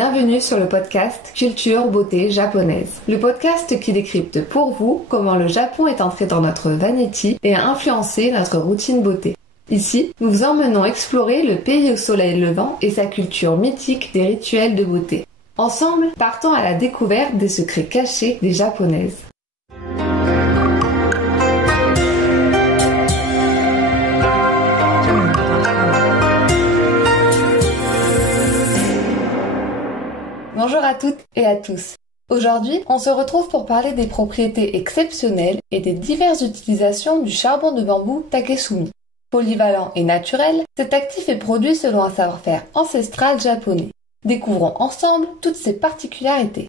bienvenue sur le podcast Culture Beauté Japonaise. Le podcast qui décrypte pour vous comment le Japon est entré dans notre vanity et a influencé notre routine beauté. Ici, nous vous emmenons explorer le pays au soleil levant et sa culture mythique des rituels de beauté. Ensemble, partons à la découverte des secrets cachés des Japonaises. Bonjour à toutes et à tous. Aujourd'hui, on se retrouve pour parler des propriétés exceptionnelles et des diverses utilisations du charbon de bambou Takesumi. Polyvalent et naturel, cet actif est produit selon un savoir-faire ancestral japonais. Découvrons ensemble toutes ses particularités.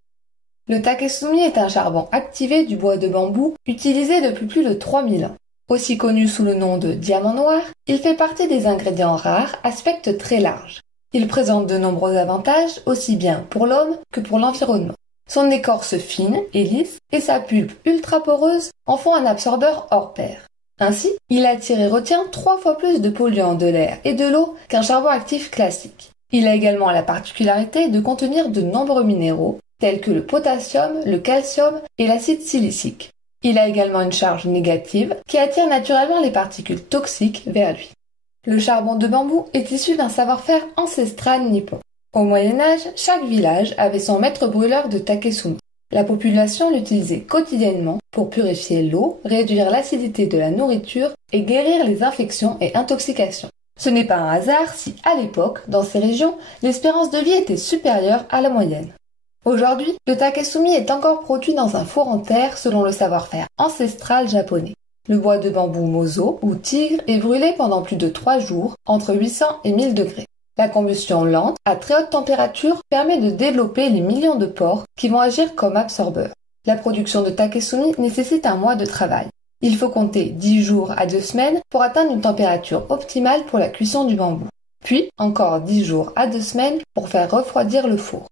Le Takesumi est un charbon activé du bois de bambou utilisé depuis plus de 3000 ans. Aussi connu sous le nom de diamant noir, il fait partie des ingrédients rares à spectre très large. Il présente de nombreux avantages, aussi bien pour l'homme que pour l'environnement. Son écorce fine et lisse et sa pulpe ultra poreuse en font un absorbeur hors pair. Ainsi, il attire et retient 3 fois plus de polluants de l'air et de l'eau qu'un charbon actif classique. Il a également la particularité de contenir de nombreux minéraux, tels que le potassium, le calcium et l'acide silicique. Il a également une charge négative qui attire naturellement les particules toxiques vers lui. Le charbon de bambou est issu d'un savoir-faire ancestral nippon. Au Moyen-Âge, chaque village avait son maître brûleur de Takesumi. La population l'utilisait quotidiennement pour purifier l'eau, réduire l'acidité de la nourriture et guérir les infections et intoxications. Ce n'est pas un hasard si, à l'époque, dans ces régions, l'espérance de vie était supérieure à la moyenne. Aujourd'hui, le Takesumi est encore produit dans un four en terre selon le savoir-faire ancestral japonais. Le bois de bambou mozo ou tigre est brûlé pendant plus de 3 jours, entre 800 et 1000 degrés. La combustion lente, à très haute température, permet de développer les millions de pores qui vont agir comme absorbeurs. La production de Takesumi nécessite un mois de travail. Il faut compter 10 jours à 2 semaines pour atteindre une température optimale pour la cuisson du bambou. Puis, encore 10 jours à 2 semaines pour faire refroidir le four.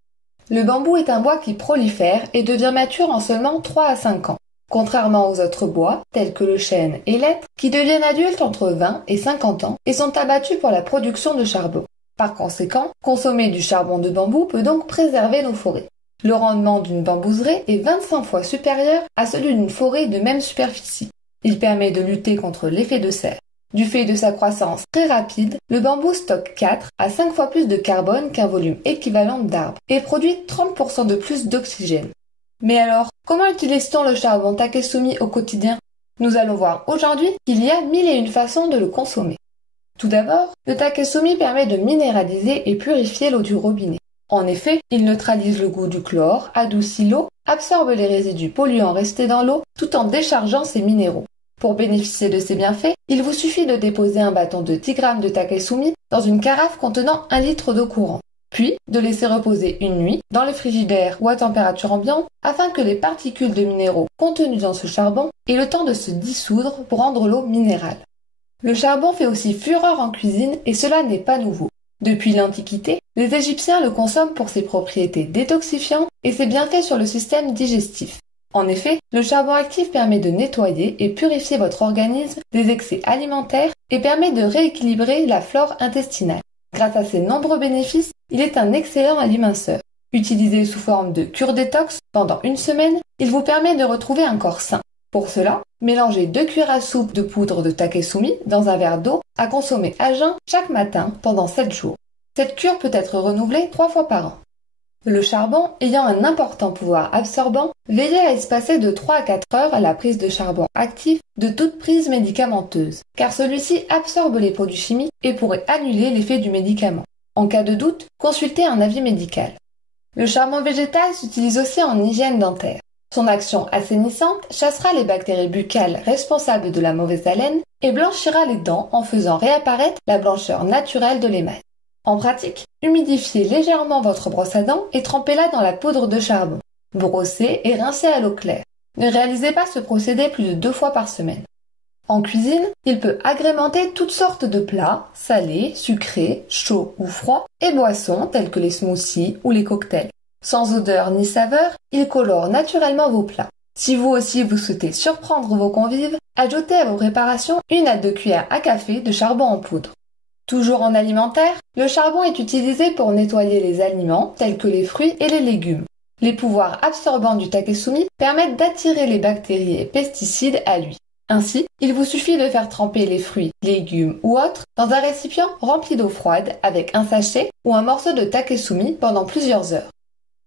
Le bambou est un bois qui prolifère et devient mature en seulement 3 à 5 ans. Contrairement aux autres bois, tels que le chêne et l'hêtre, qui deviennent adultes entre 20 et 50 ans et sont abattus pour la production de charbon. Par conséquent, consommer du charbon de bambou peut donc préserver nos forêts. Le rendement d'une bambouseraie est 25 fois supérieur à celui d'une forêt de même superficie. Il permet de lutter contre l'effet de serre. Du fait de sa croissance très rapide, le bambou stocke 4 à 5 fois plus de carbone qu'un volume équivalent d'arbres et produit 30% de plus d'oxygène. Mais alors, comment utilise-t-on le charbon Takesumi au quotidien? Nous allons voir aujourd'hui qu'il y a 1001 façons de le consommer. Tout d'abord, le Takesumi permet de minéraliser et purifier l'eau du robinet. En effet, il neutralise le goût du chlore, adoucit l'eau, absorbe les résidus polluants restés dans l'eau tout en déchargeant ses minéraux. Pour bénéficier de ces bienfaits, il vous suffit de déposer un bâton de 10 grammes de Takesumi dans une carafe contenant 1 litre d'eau courante. Puis, de laisser reposer une nuit dans le frigidaire ou à température ambiante afin que les particules de minéraux contenues dans ce charbon aient le temps de se dissoudre pour rendre l'eau minérale. Le charbon fait aussi fureur en cuisine et cela n'est pas nouveau. Depuis l'Antiquité, les Égyptiens le consomment pour ses propriétés détoxifiantes et ses bienfaits sur le système digestif. En effet, le charbon actif permet de nettoyer et purifier votre organisme des excès alimentaires et permet de rééquilibrer la flore intestinale. Grâce à ses nombreux bénéfices, il est un excellent alimenteur. Utilisé sous forme de cure détox pendant 1 semaine, il vous permet de retrouver un corps sain. Pour cela, mélangez 2 cuillères à soupe de poudre de Takesumi dans un verre d'eau à consommer à jeun chaque matin pendant 7 jours. Cette cure peut être renouvelée 3 fois par an. Le charbon ayant un important pouvoir absorbant, veillez à espacer de 3 à 4 heures la prise de charbon actif de toute prise médicamenteuse, car celui-ci absorbe les produits chimiques et pourrait annuler l'effet du médicament. En cas de doute, consultez un avis médical. Le charbon végétal s'utilise aussi en hygiène dentaire. Son action assainissante chassera les bactéries buccales responsables de la mauvaise haleine et blanchira les dents en faisant réapparaître la blancheur naturelle de l'émail. En pratique, humidifiez légèrement votre brosse à dents et trempez-la dans la poudre de charbon. Brossez et rincez à l'eau claire. Ne réalisez pas ce procédé plus de 2 fois par semaine. En cuisine, il peut agrémenter toutes sortes de plats, salés, sucrés, chauds ou froids, et boissons telles que les smoothies ou les cocktails. Sans odeur ni saveur, il colore naturellement vos plats. Si vous aussi vous souhaitez surprendre vos convives, ajoutez à vos préparations 1 à 2 cuillères à café de charbon en poudre. Toujours en alimentaire, le charbon est utilisé pour nettoyer les aliments tels que les fruits et les légumes. Les pouvoirs absorbants du takesumi permettent d'attirer les bactéries et pesticides à lui. Ainsi, il vous suffit de faire tremper les fruits, légumes ou autres dans un récipient rempli d'eau froide avec un sachet ou un morceau de takesumi pendant plusieurs heures.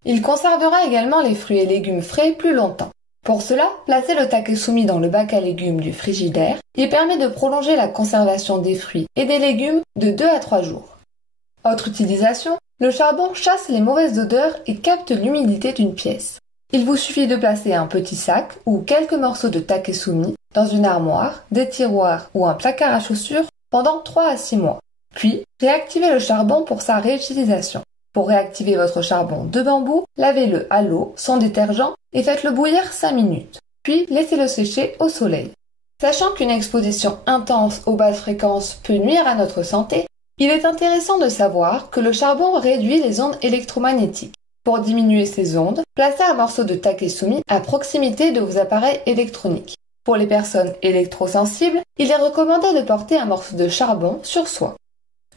Il conservera également les fruits et légumes frais plus longtemps. Pour cela, placez le takesumi dans le bac à légumes du frigidaire. Il permet de prolonger la conservation des fruits et des légumes de 2 à 3 jours. Autre utilisation, le charbon chasse les mauvaises odeurs et capte l'humidité d'une pièce. Il vous suffit de placer un petit sac ou quelques morceaux de takesumi dans une armoire, des tiroirs ou un placard à chaussures pendant 3 à 6 mois. Puis, réactivez le charbon pour sa réutilisation. Pour réactiver votre charbon de bambou, lavez-le à l'eau, sans détergent, et faites-le bouillir 5 minutes. Puis, laissez-le sécher au soleil. Sachant qu'une exposition intense aux basses fréquences peut nuire à notre santé, il est intéressant de savoir que le charbon réduit les ondes électromagnétiques. Pour diminuer ces ondes, placez un morceau de takesumi à proximité de vos appareils électroniques. Pour les personnes électrosensibles, il est recommandé de porter un morceau de charbon sur soi.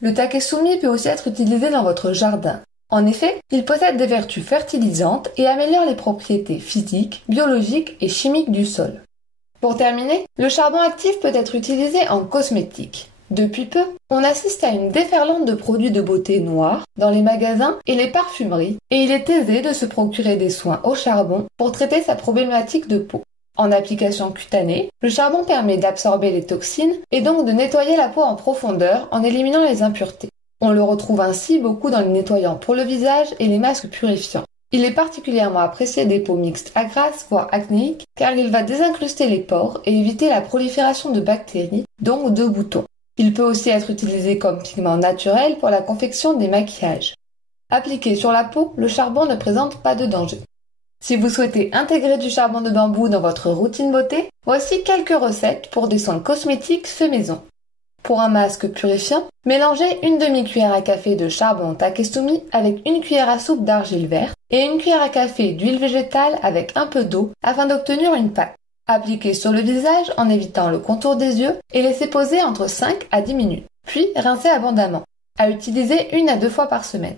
Le takesumi peut aussi être utilisé dans votre jardin. En effet, il possède des vertus fertilisantes et améliore les propriétés physiques, biologiques et chimiques du sol. Pour terminer, le charbon actif peut être utilisé en cosmétique. Depuis peu, on assiste à une déferlante de produits de beauté noirs dans les magasins et les parfumeries, et il est aisé de se procurer des soins au charbon pour traiter sa problématique de peau. En application cutanée, le charbon permet d'absorber les toxines et donc de nettoyer la peau en profondeur en éliminant les impuretés. On le retrouve ainsi beaucoup dans les nettoyants pour le visage et les masques purifiants. Il est particulièrement apprécié des peaux mixtes à grasses, voire acnéiques, car il va désincruster les pores et éviter la prolifération de bactéries, donc de boutons. Il peut aussi être utilisé comme pigment naturel pour la confection des maquillages. Appliqué sur la peau, le charbon ne présente pas de danger. Si vous souhaitez intégrer du charbon de bambou dans votre routine beauté, voici quelques recettes pour des soins cosmétiques faits maison. Pour un masque purifiant, mélangez une demi-cuillère à café de charbon takesumi avec une cuillère à soupe d'argile verte et une cuillère à café d'huile végétale avec un peu d'eau afin d'obtenir une pâte. Appliquez sur le visage en évitant le contour des yeux et laissez poser entre 5 à 10 minutes. Puis rincez abondamment. À utiliser 1 à 2 fois par semaine.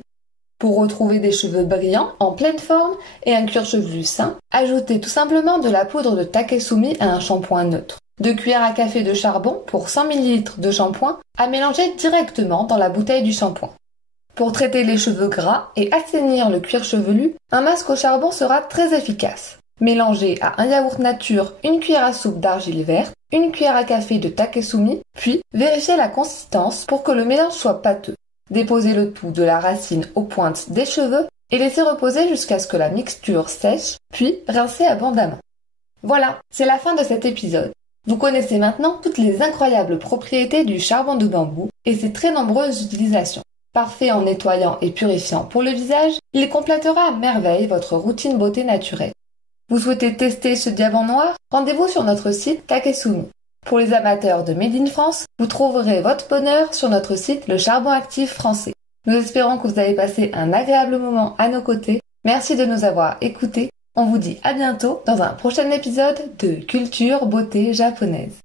Pour retrouver des cheveux brillants, en pleine forme et un cuir chevelu sain, ajoutez tout simplement de la poudre de takesumi à un shampoing neutre. 2 cuillères à café de charbon pour 100 ml de shampoing à mélanger directement dans la bouteille du shampoing. Pour traiter les cheveux gras et assainir le cuir chevelu, un masque au charbon sera très efficace. Mélangez à un yaourt nature 1 cuillère à soupe d'argile verte, 1 cuillère à café de takesumi, puis vérifiez la consistance pour que le mélange soit pâteux. Déposez le tout de la racine aux pointes des cheveux et laissez reposer jusqu'à ce que la mixture sèche, puis rincez abondamment. Voilà, c'est la fin de cet épisode. Vous connaissez maintenant toutes les incroyables propriétés du charbon de bambou et ses très nombreuses utilisations. Parfait en nettoyant et purifiant pour le visage, il complétera à merveille votre routine beauté naturelle. Vous souhaitez tester ce diamant noir? Rendez-vous sur notre site Takesumi. Pour les amateurs de Made in France, vous trouverez votre bonheur sur notre site Le Charbon Actif Français. Nous espérons que vous avez passé un agréable moment à nos côtés. Merci de nous avoir écoutés. On vous dit à bientôt dans un prochain épisode de Culture Beauté Japonaise.